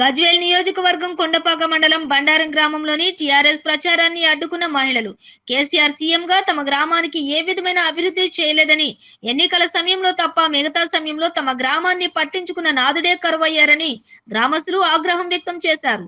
గజ్వేల్ నియోజకవర్గం కొండపాక మండలం బండారం గ్రామంలోని టీఆర్ఎస్ ప్రచారాన్ని అడ్డుకున్న మహిళలు కేసీఆర్ సీఎంగా తమ గ్రామానికి ఏ విధమైన అభివృద్ధి చేయలేదని, ఎన్నికల సమయంలో తప్ప మిగతా సమయంలో తమ గ్రామాన్ని పట్టించుకున్న నాదుడే కరువయ్యారని గ్రామస్తులు ఆగ్రహం వ్యక్తం చేశారు.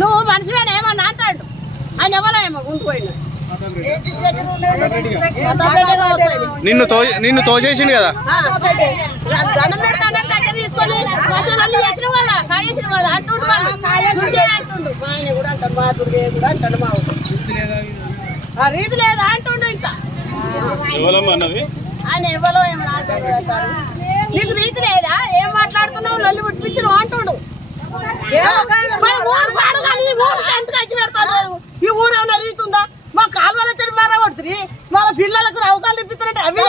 నువ్వు మనిషివేనా ఏమన్నా అంటాడు ఆయన ఎవరో ఏమో ఉండిపోయిన నిన్ను తోచేసిండు కదా, దండం పెడతానంటే అక్కడ తీసుకొని చేసిన కదా కాయేసిన కదా అంటుండు అంటుండు మా ఆయన కూడా అంటాడు, మా దుర్గే కూడా అంటాడు, మా రీతి లేదా అంటుండు. ఇంకా ఆయన ఎవరో ఏమన్నా అంటాడు, నీకు రీతి లేదా ఏం మాట్లాడుతున్నావు లొల్లి పుట్టించు అంటుండు. ఎందుకు అచ్చి పెడతాను ఈ ఊరు ఏమన్నా రీతి ఉందా? మా కాలువల చెడు మారా కొడుతుంది, మా పిల్లలకు రవకాలు ఇప్పిస్తారంటే అవి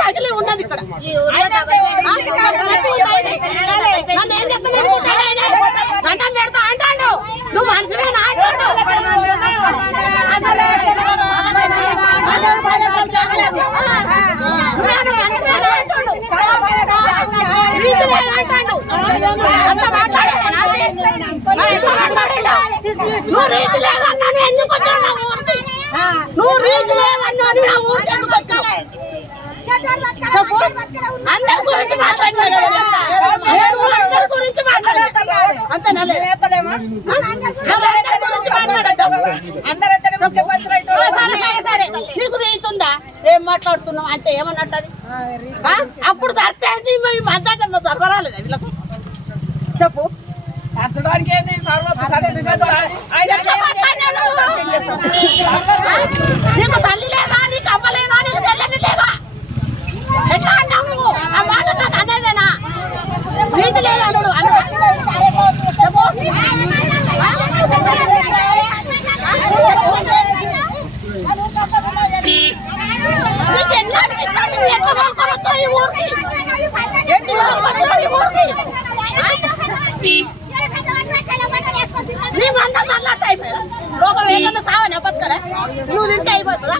తగిలి ఉన్నది ఇక్కడ. నన్ను ఏం చెప్తాను దండం పెడతా అంటాడు, నువ్వు మనిషివేనా అంటాడు. నువ్వు రీతి లేదన్నాను ఎందుకు వచ్చావు? నువ్వు రీతి లేదన్నాను నా ఊరికి ఎందుకు వచ్చావు? చెప్పు. అందరి గురించి మాట్లాడినా అందరి గురించి మాట్లాడతా అంతేనా? సరే నీకు రీతి ఉందా? ఏం మాట్లాడుతున్నావు అంటే ఏమన్నట్టు అది? అప్పుడు సర్వరాలేదు వీళ్ళకు. చెప్పు. నీకు తల్లి లేదా, నీకు అమ్మ లేదా, నీకు చెల్లెని లేదా? ఎట్లా అంటావు నువ్వు? ఆ మాట నాకు అనేదేనా? నీతి లేదా అన్నాడు చెప్పు. నీకు ఎట్లా అనిపిస్తావు? నువ్వు ఎట్లా దొరకని వచ్చావు ఈ ఊరికి? ఎట్లా దొరకొచ్చావు ఈ ఊరికి? నీ మందం అన్నట్టు అయిపోయా లోకం ఏంటన్నా సావని బతకరా? నువ్వు తింటే అయిపోతుందా?